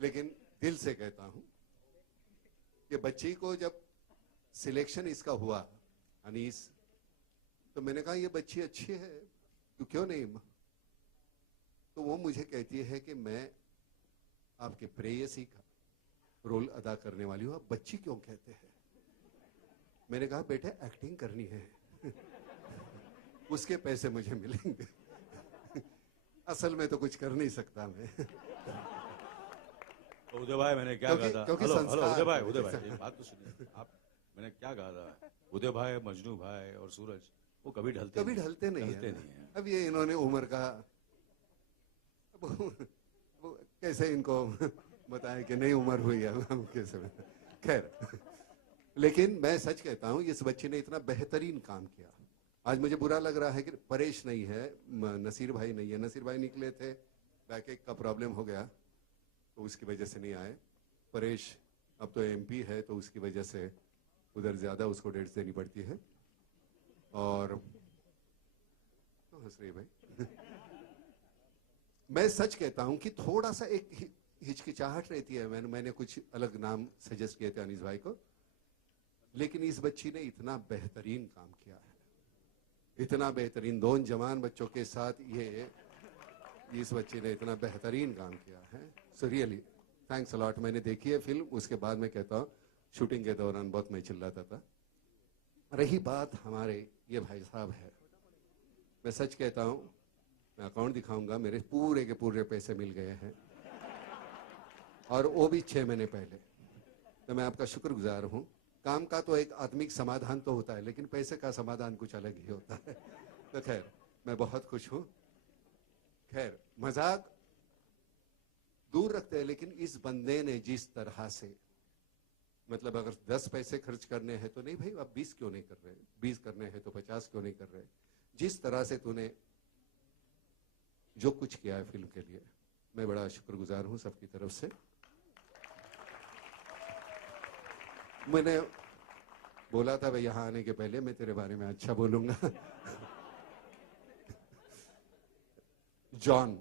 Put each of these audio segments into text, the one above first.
लेकिन दिल से कहता हूं कि बच्ची को जब सिलेक्शन इसका हुआ, अनीस, तो मैंने कहा ये बच्ची अच्छी है, तो क्यों नहीं? तो वो मुझे कहती है कि मैं आपके प्रेयसी का रोल अदा करने वाली हूं, आप बच्ची क्यों कहते हैं? मैंने कहा बेटे एक्टिंग करनी है उसके पैसे मुझे मिलेंगे असल में तो कुछ कर नहीं सकता मैं तो उदय भाई मैंने क्या कहा था? क्योंकि हेलो हेलो उदय भाई संस्कार बात तो सुनिए आप। मैंने क्या कहा था? उदय भाई, मजनू भाई और सूरज वो कभी ढलते नहीं है। है। अब ये इन्होंने उम्र का वो कैसे इनको बताएं कि नहीं उम्र हुई है हम कैसे? खैर, लेकिन मैं सच कहता हूं इस बच्ची ने इतना बेहतरीन काम किया। आज मुझे बुरा लग रहा है कि परेश नहीं है, नसीर भाई नहीं है। नसीर भाई निकले थे, बैकएक का प्रॉब्लम हो गया तो उसकी वजह से नहीं आए। परेश अब तो एमपी है तो उसकी वजह से उधर ज्यादा उसको डेट्स देनी पड़ती है। और तो हंस रही भाई मैं सच कहता हूं कि थोड़ा सा एक हिचकिचाहट रहती है। मैंने कुछ अलग नाम सजेस्ट किए थे अनीस भाई को, लेकिन इस बच्ची ने इतना बेहतरीन काम किया है, इतना बेहतरीन। दोनों जवान बच्चों के साथ ये इस बच्ची ने इतना बेहतरीन काम किया है। So really thanks a lot. मैंने देखी है फिल्म, उसके बाद मैं कहता हूँ शूटिंग के दौरान बहुत मैं चिल्लाता था। रही बात हमारे ये भाई साहब है, मैं सच कहता हूँ, मैं अकाउंट दिखाऊंगा, मेरे पूरे के पूरे पैसे मिल गए हैं और वो भी 6 महीने पहले। तो मैं आपका शुक्रगुजार हूँ। काम का तो एक आत्मिक समाधान तो होता है, लेकिन पैसे का समाधान कुछ अलग ही होता है। तो खैर मैं बहुत खुश हूँ। खैर मजाक दूर रखते हैं, लेकिन इस बंदे ने जिस तरह से, मतलब अगर 10 पैसे खर्च करने हैं तो नहीं भाई आप 20 क्यों नहीं कर रहे, 20 करने हैं तो 50 क्यों नहीं कर रहे। जिस तरह से तूने जो कुछ किया है फिल्म के लिए, मैं बड़ा शुक्रगुजार हूं सबकी तरफ से। मैंने बोला था भाई यहां आने के पहले मैं तेरे बारे में अच्छा बोलूंगा जॉन,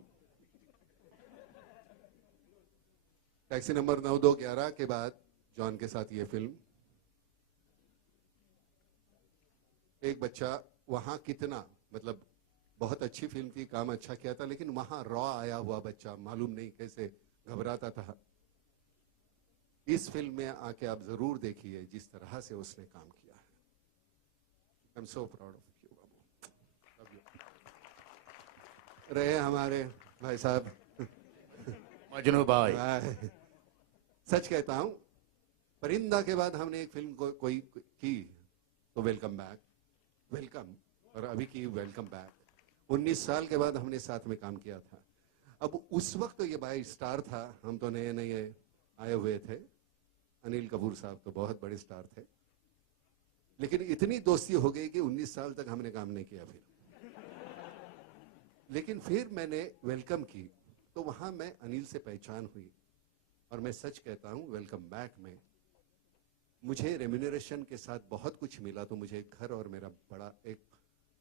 टैक्सी नंबर 9211 के बाद जॉन के साथ ये फिल्म। एक बच्चा वहां कितना, मतलब बहुत अच्छी फिल्म थी, काम अच्छा किया था, लेकिन वहां रॉ आया हुआ बच्चा मालूम नहीं कैसे घबराता था। इस फिल्म में आके आप जरूर देखिए जिस तरह से उसने काम किया है। I am so proud of you बाबू। रहे हमारे भाई साहब मजनू भाई। सच कहता हूं, परिंदा के बाद हमने एक फिल्म कोई की तो वेलकम बैक, वेलकम, और अभी की वेलकम बैक। 19 साल के बाद हमने साथ में काम किया था। अब उस वक्त तो ये भाई स्टार था, हम तो नए नए आए हुए थे। अनिल कपूर साहब तो बहुत बड़े स्टार थे, लेकिन इतनी दोस्ती हो गई कि 19 साल तक हमने काम नहीं किया फिर। लेकिन फिर मैंने वेलकम की तो वहां मैं अनिल से पहचान हुई। और मैं सच कहता हूं वेलकम बैक में मुझे रेम्यूनरेशन के साथ बहुत कुछ मिला। तो मुझे एक घर और मेरा बड़ा एक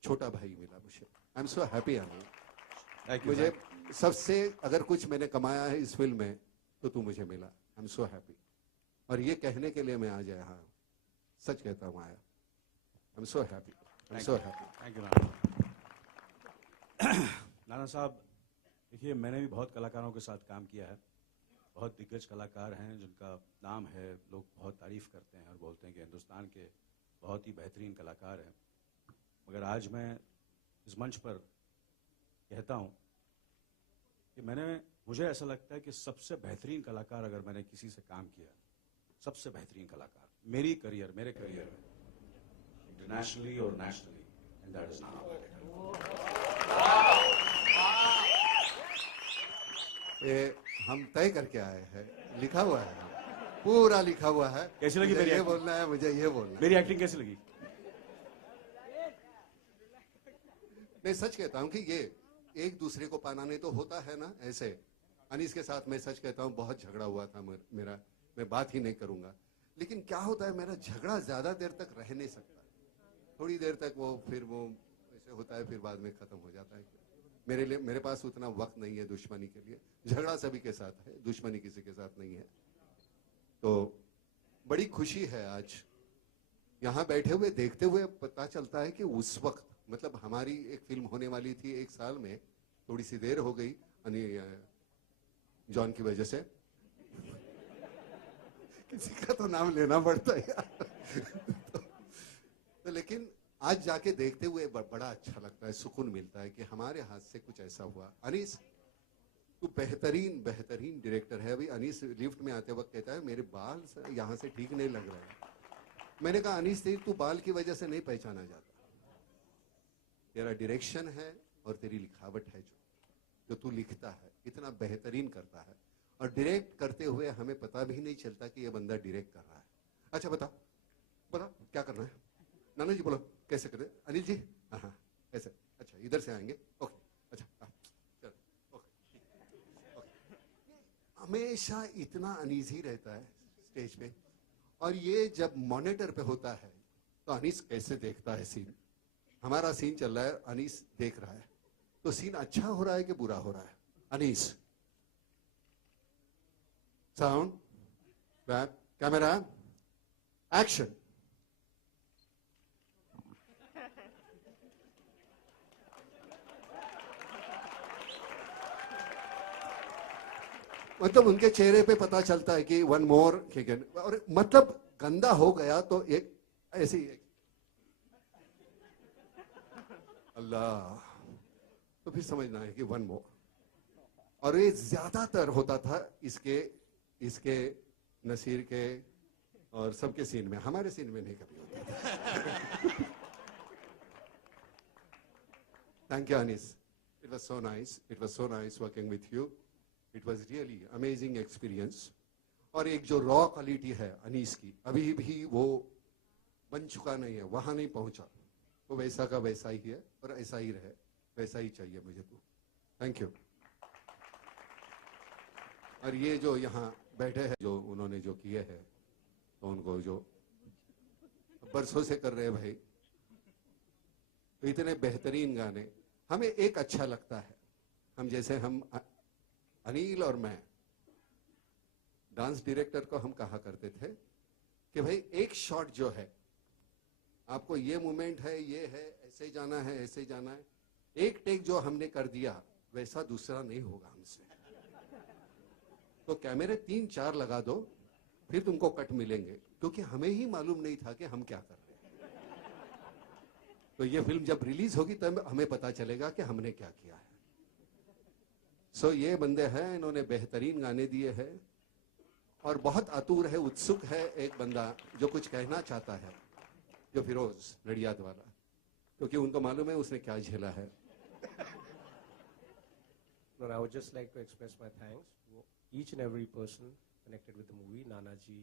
छोटा भाई मिला मुझे। आई एम सो हैप्पी अनिल। मुझे सबसे अगर कुछ मैंने कमाया है इस फिल्म में तो तू मुझे मिला। आई एम सो हैप्पी। और ये कहने के लिए मैं आज आया, हाँ सच कहता हूँ आया। आई am so happy, I am so happy. Thank you नाना साहब। देखिए मैंने भी बहुत कलाकारों के साथ काम किया है, बहुत दिग्गज कलाकार हैं जिनका नाम है, लोग बहुत तारीफ करते हैं और बोलते हैं कि हिंदुस्तान के बहुत ही बेहतरीन कलाकार हैं। मगर आज मैं इस मंच पर कहता हूं कि मुझे ऐसा लगता है कि सबसे बेहतरीन कलाकार अगर मैंने किसी से काम किया, सबसे बेहतरीन कलाकार मेरे करियर में इंटरनेशनली और nationally, and that is Nana Patekar. ये हम तय करके आए हैं, लिखा हुआ है, पूरा लिखा हुआ है। कैसी लगी मेरी ये एक्टिंग? बोलना है मुझे, ये बोलना है। मेरी एक्टिंग कैसी लगी? मैं सच कहता हूं कि ये एक दूसरे को पाना नहीं तो होता है ना ऐसे। अनीस के साथ मैं सच कहता हूं बहुत झगड़ा हुआ था मेरा, मैं बात ही नहीं करूंगा। लेकिन क्या होता है, मेरा झगड़ा ज्यादा देर तक रह नहीं सकता। थोड़ी देर तक वो फिर वो ऐसे होता है, फिर बाद में खत्म हो जाता है। मेरे पास उतना वक्त नहीं है दुश्मनी के लिए। झगड़ा सभी के साथ है, दुश्मनी किसी के साथ नहीं है। तो बड़ी खुशी है आज यहाँ बैठे हुए देखते हुए पता चलता है कि उस वक्त मतलब हमारी एक फिल्म होने वाली थी 1 साल में, थोड़ी सी देर हो गई जॉन की वजह से। किसी का तो नाम लेना पड़ता है यार। तो लेकिन आज जाके देखते हुए बड़ा अच्छा लगता है, सुकून मिलता है कि हमारे हाथ से कुछ ऐसा हुआ। अनीस, तू बेहतरीन बेहतरीन डायरेक्टर है। अभी अनीस लिफ्ट में आते वक्त कहता है मेरे बाल यहाँ से ठीक नहीं लग रहे हैं। मैंने कहा अनीस तू बाल की वजह से नहीं पहचाना जाता, तेरा डायरेक्शन है और तेरी लिखावट है। जो तू लिखता है इतना बेहतरीन करता है, और डायरेक्ट करते हुए हमें पता भी नहीं चलता कि ये बंदा डायरेक्ट कर रहा है। अच्छा बता क्या करना है? नाना जी बोलो कैसे करें? अनिल जी हाँ ऐसे, अच्छा इधर से आएंगे, ओके, अच्छा चलो ओके। हमेशा इतना अनईजी रहता है स्टेज पे, और ये जब मॉनिटर पे होता है तो अनीस कैसे देखता है सीन। हमारा सीन चल रहा है, अनीस देख रहा है, तो सीन अच्छा हो रहा है कि बुरा हो रहा है? Anees, sound, back, camera, action. मतलब उनके चेहरे पे पता चलता है कि वन मोर, और मतलब गंदा हो गया तो एक ऐसी अल्लाह, तो फिर समझना है कि वन मोर। और ये ज्यादातर होता था इसके नसीर के और सबके सीन में, हमारे सीन में नहीं कभी होता था। Thank you Anees, it was so nice working with you. It was really amazing experience. और एक जो रॉ क्वालिटी है अनीस की, अभी भी वो बन चुका नहीं है, वहां नहीं पहुंचा, वो वैसा का वैसा ही है और ऐसा ही रहे, वैसा ही चाहिए मुझे तो। Thank you. और ये जो यहाँ बैठे हैं, जो उन्होंने जो किए हैं, तो उनको जो बरसों से कर रहे हैं भाई, तो इतने बेहतरीन गाने। हमें एक अच्छा लगता है, हम जैसे हम अनिल और मैं डांस डायरेक्टर को हम कहा करते थे कि भाई एक शॉट जो है, आपको ये मूवमेंट है, ये है, ऐसे जाना है, ऐसे जाना है, एक टेक जो हमने कर दिया वैसा दूसरा नहीं होगा हमसे। तो कैमरे 3-4 लगा दो, फिर तुमको कट मिलेंगे, क्योंकि हमें ही मालूम नहीं था कि हम क्या कर रहे हैं। तो ये फिल्म जब रिलीज होगी तब हमें पता चलेगा कि हमने क्या किया है। सो ये बंदे हैं, इन्होंने बेहतरीन गाने दिए हैं, और बहुत आतुर है, उत्सुक है एक बंदा जो कुछ कहना चाहता है, जो फिरोज नडियाद वाला, क्योंकि उनको मालूम है उसने क्या झेला है। No, I would just like to express my thanks to each and every person connected with the movie, Nana ji,